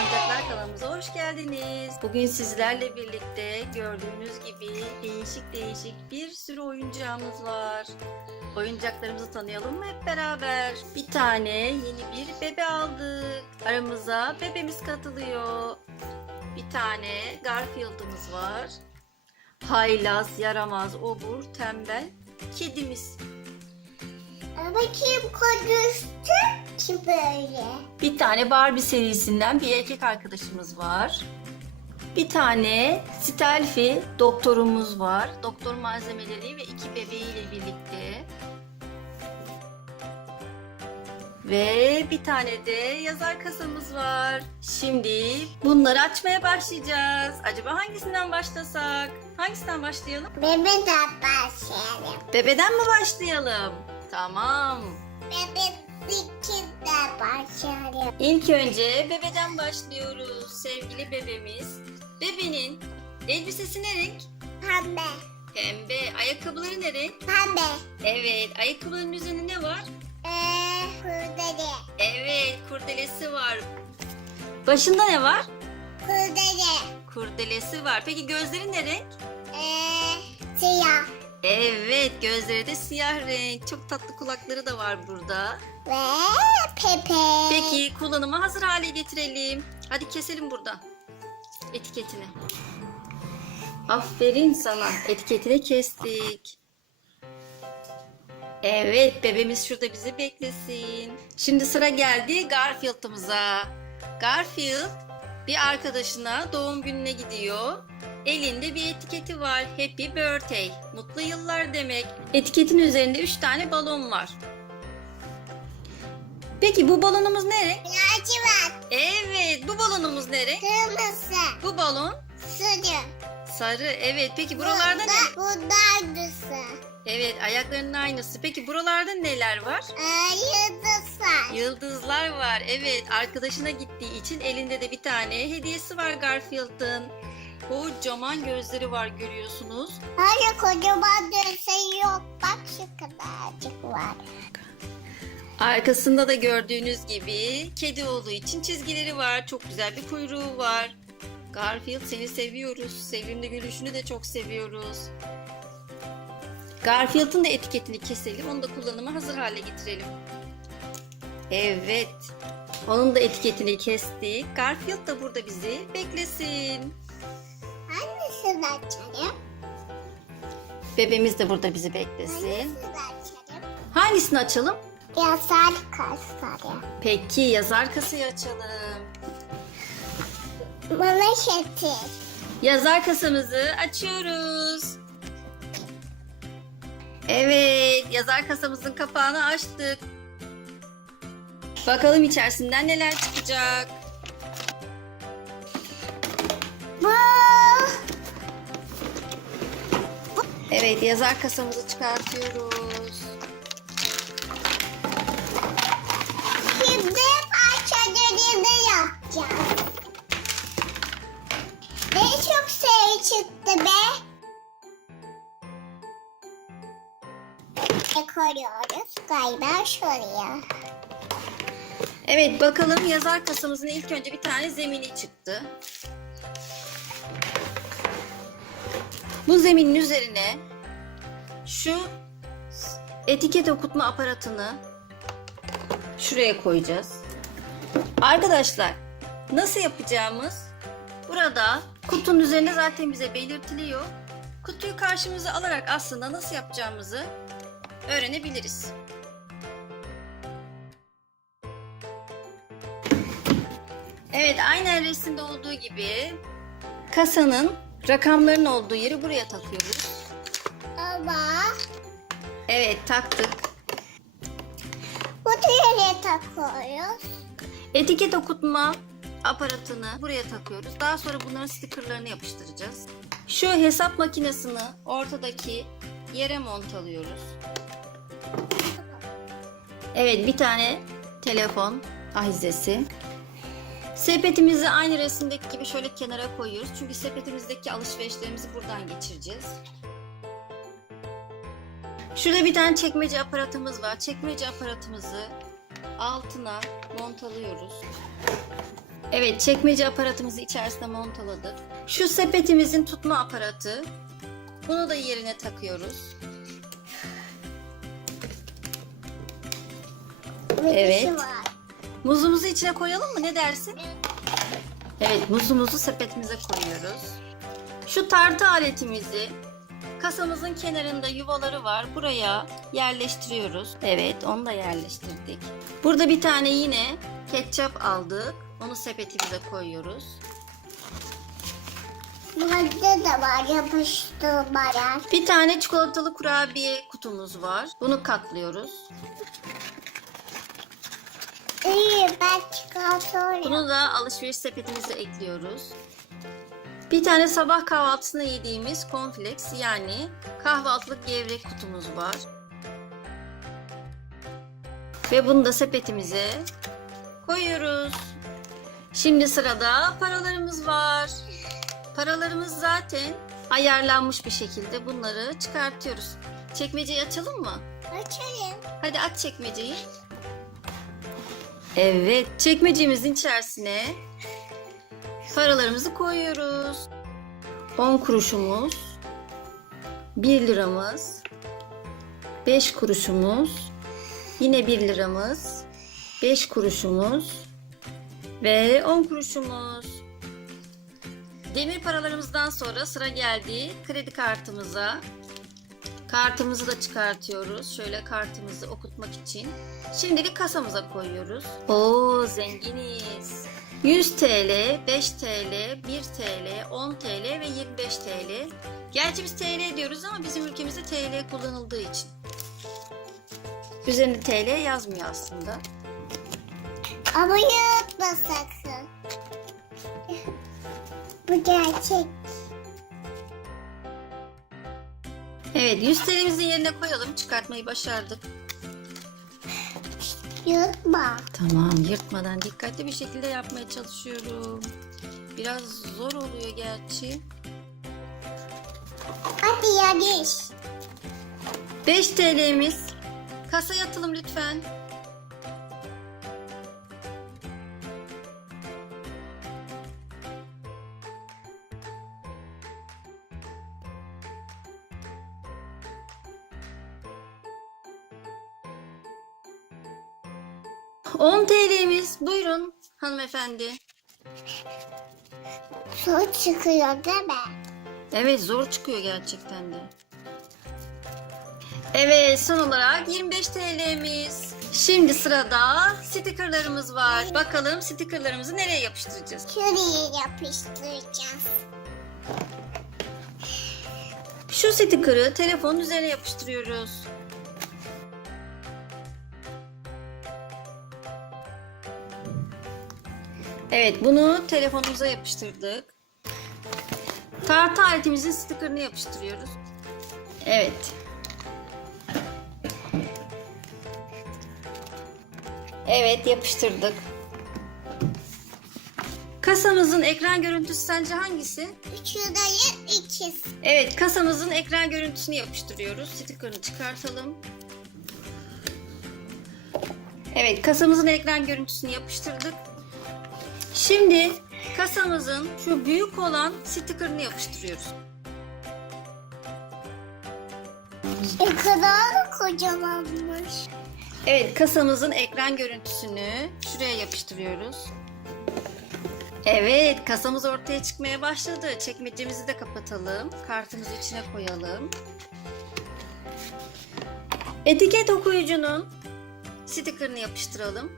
Oyuncaklar kanalımıza hoş geldiniz. Bugün sizlerle birlikte gördüğünüz gibi değişik değişik bir sürü oyuncağımız var. Oyuncaklarımızı tanıyalım mı hep beraber? Bir tane yeni bir bebe aldık. Aramıza bebemiz katılıyor. Bir tane Garfield'ımız var. Haylaz, yaramaz, obur, tembel kedimiz. Bakayım konuştu ki böyle. Bir tane Barbie serisinden bir erkek arkadaşımız var. Bir tane Stelfi doktorumuz var. Doktor malzemeleri ve iki bebeğiyle birlikte. Ve bir tane de yazar kasamız var. Şimdi bunları açmaya başlayacağız. Acaba hangisinden başlasak? Hangisinden başlayalım? Bebe de başlayalım. Bebeden mi başlayalım? Tamam. Bebe de başlayalım. İlk önce bebeden başlıyoruz sevgili bebemiz. Bebenin elbisesi ne renk? Pembe. Pembe. Ayakkabıları ne renk? Pembe. Evet. Ayakkabıların üzerinde ne var? Eee kurdele. Evet. Kurdelesi var. Başında ne var? Kurdele. Kurdelesi var. Peki gözleri ne renk? Eee siyah. Evet. Gözleri de siyah renk. Çok tatlı kulakları da var burada. Ve pepe. Peki kullanıma hazır hale getirelim. Hadi keselim buradan etiketini. Aferin sana. Etiketini kestik. Evet bebemiz şurada bizi beklesin. Şimdi sıra geldi Garfield'ımıza. Garfield bir arkadaşına doğum gününe gidiyor. Elinde bir etiketi var. Happy birthday. Mutlu yıllar demek. Etiketin üzerinde 3 tane balon var. Peki bu balonumuz ne renk? Lacivert. Evet, bu balonumuz ne renk? Kırmızı. Bu balon Sarı. sarı. Evet, peki buralarda ne? Bunlar dısı. Evet, ayaklarının aynısı. Peki buralarda neler var? Eee yıldız var. Yıldızlar var. Evet, arkadaşına gittiği için elinde de bir tane hediyesi var Garfield'ın. Kocaman gözleri var görüyorsunuz. Hayır kocaman dönse yok. Bak şu kadarcık var. Arkasında da gördüğünüz gibi kedi olduğu için çizgileri var. Çok güzel bir kuyruğu var. Garfield seni seviyoruz. Sevimli gülüşünü de çok seviyoruz. Garfield'ın da etiketini keselim. Onu da kullanıma hazır hale getirelim. Evet. Onun da etiketini kestik. Garfield da burada bizi beklesin. Hangisini açalım? Bebemiz de burada bizi beklesin. Hangisini açalım? Hangisini açalım? Yazar kasları. Peki yazar kasayı açalım. Bana getir. Yazar kasamızı açıyoruz. Evet, yazar kasamızın kapağını açtık. Bakalım içerisinden neler çıkacak. Bu. Evet, yazar kasamızı çıkartıyoruz. Şimdi parçalarını yapacağız. Ne çok şey çıktı be. Koyuyoruz? Galiba şuraya. Evet, bakalım yazar kasamızın ilk önce bir tane zemini çıktı. Bu zeminin üzerine şu etiket okutma aparatını şuraya koyacağız. Arkadaşlar, nasıl yapacağımız burada kutunun üzerinde zaten bize belirtiliyor. Kutuyu karşımıza alarak aslında nasıl yapacağımızı öğrenebiliriz. Evet, aynen resimde olduğu gibi kasanın rakamların olduğu yeri buraya takıyoruz. Ama Evet, taktık. bu nereye takıyoruz? Etiket okutma aparatını buraya takıyoruz. Daha sonra bunların stikerlerini yapıştıracağız. Şu hesap makinesini ortadaki yere montalıyoruz. Evet, bir tane telefon ahizesi. Sepetimizi aynı resimdeki gibi şöyle kenara koyuyoruz. Çünkü sepetimizdeki alışverişlerimizi buradan geçireceğiz. Şurada bir tane çekmece aparatımız var. Çekmece aparatımızı altına montalıyoruz. Evet çekmece aparatımızı içerisine montaladık. Şu sepetimizin tutma aparatı. Bunu da yerine takıyoruz. Ve Evet. Muzumuzu içine koyalım mı? Ne dersin? Evet muzumuzu sepetimize koyuyoruz. Şu tartı aletimizi kasamızın kenarında yuvaları var. Buraya yerleştiriyoruz. Evet onu da yerleştirdik. Burada bir tane yine ketçap aldık. Onu sepetimize koyuyoruz. Madde de var yapıştırmayan. Bir tane çikolatalı kurabiye kutumuz var. Bunu katlıyoruz. İyi ben çıkartıyorum. Bunu da alışveriş sepetimize ekliyoruz. Bir tane sabah kahvaltısında yediğimiz cornflakes yani kahvaltılık gevrek kutumuz var. Ve bunu da sepetimize koyuyoruz. Şimdi sırada paralarımız var. Paralarımız zaten ayarlanmış bir şekilde bunları çıkartıyoruz. Çekmeceyi açalım mı? Açayım. Hadi aç çekmeceyi. Evet, çekmecemizin içerisine paralarımızı koyuyoruz. 10 kuruşumuz, 1 liramız, 5 kuruşumuz, yine 1 liramız, 5 kuruşumuz ve 10 kuruşumuz. Demir paralarımızdan sonra sıra geldi kredi kartımıza. Kartımızı da çıkartıyoruz. Şöyle kartımızı okutmak için. Şimdilik kasamıza koyuyoruz. Oo zenginiz. 100 TL, 5 TL, 1 TL, 10 TL ve 25 TL. Gerçi biz TL diyoruz ama bizim ülkemizde TL kullanıldığı için. Üzerinde TL yazmıyor aslında. Ama yırtma sakın. Bu gerçek. Evet 100 TL'mizi yerine koyalım. Çıkartmayı başardık. Yırtma. Tamam yırtmadan dikkatli bir şekilde yapmaya çalışıyorum. Biraz zor oluyor gerçi. Hadi yarış. 5 TL'miz. Kasaya atılım lütfen. On TL'miz. Buyurun hanımefendi. Su çıkıyor değil mi? Evet zor çıkıyor gerçekten de. Evet son olarak 25 TL'miz. Şimdi sırada stikerlerimiz var. Bakalım stikerlerimizi nereye yapıştıracağız? Şuraya yapıştıracağız. Şu stikeri telefonun üzerine yapıştırıyoruz. Evet bunu telefonumuza yapıştırdık. Tartı aletimizin stikerini yapıştırıyoruz. Evet. Evet yapıştırdık. Kasamızın ekran görüntüsü sence hangisi? Şurayı ikiz. Evet kasamızın ekran görüntüsünü yapıştırıyoruz. Sticker'ını çıkartalım. Evet kasamızın ekran görüntüsünü yapıştırdık. Şimdi kasamızın şu büyük olan sticker'ını yapıştırıyoruz. Ne kadar kocamanmış. Evet kasamızın ekran görüntüsünü şuraya yapıştırıyoruz. Evet kasamız ortaya çıkmaya başladı. Çekmecemizi de kapatalım. Kartımızı içine koyalım. Etiket okuyucunun sticker'ını yapıştıralım.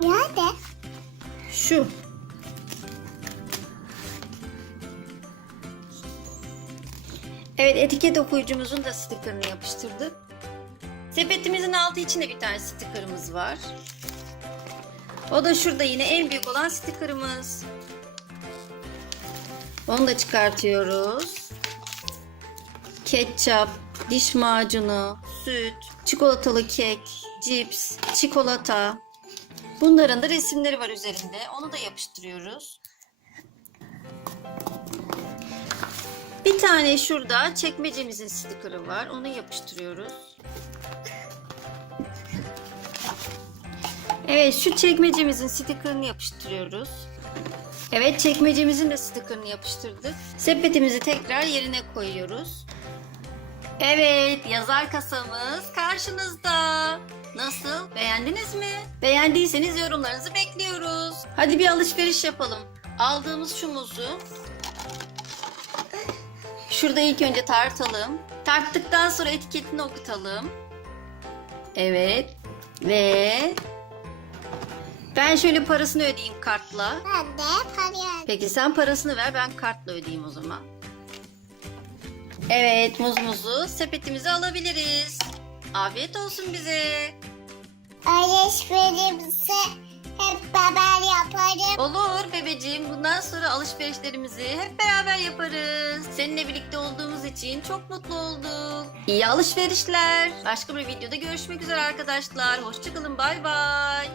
Nerede? Şu. Evet etiket okuyucumuzun da sticker'ını yapıştırdık. Sepetimizin altı içinde bir tane sticker'ımız var. O da şurada yine en büyük olan sticker'ımız. Onu da çıkartıyoruz. Ketçap, diş macunu, süt, çikolatalı kek, cips, çikolata. Bunların da resimleri var üzerinde. Onu da yapıştırıyoruz. Bir tane şurada çekmecemizin sticker'ı var. Onu yapıştırıyoruz. Evet şu çekmecemizin stickerını yapıştırıyoruz. Evet çekmecemizin de stickerını yapıştırdık. Sepetimizi tekrar yerine koyuyoruz. Evet yazar kasamız karşınızda. Nasıl? Beğendiniz mi? Beğendiyseniz yorumlarınızı bekliyoruz. Hadi bir alışveriş yapalım. Aldığımız şu muzu şurada ilk önce tartalım. Tarttıktan sonra etiketini okutalım. Evet. Ve ben şöyle parasını ödeyeyim kartla. Ben de paraya Peki sen parasını ver ben kartla ödeyeyim o zaman. Evet muzumuzu sepetimize alabiliriz. Afiyet olsun bize. alışverişimizi hep beraber yaparım. Olur bebeciğim bundan sonra alışverişlerimizi hep beraber yaparız. Seninle birlikte olduğumuz için çok mutlu olduk. İyi alışverişler. Başka bir videoda görüşmek üzere arkadaşlar. Hoşçakalın bay bay.